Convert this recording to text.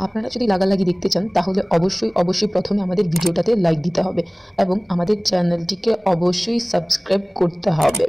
আপনারা যদি লাগালাগি দেখতে চান তাহলে অবশ্যই প্রথমে আমাদের ভিডিওটাতে লাইক দিতে হবে এবং আমাদের চ্যানেলটিকে অবশ্যই সাবস্ক্রাইব করতে হবে।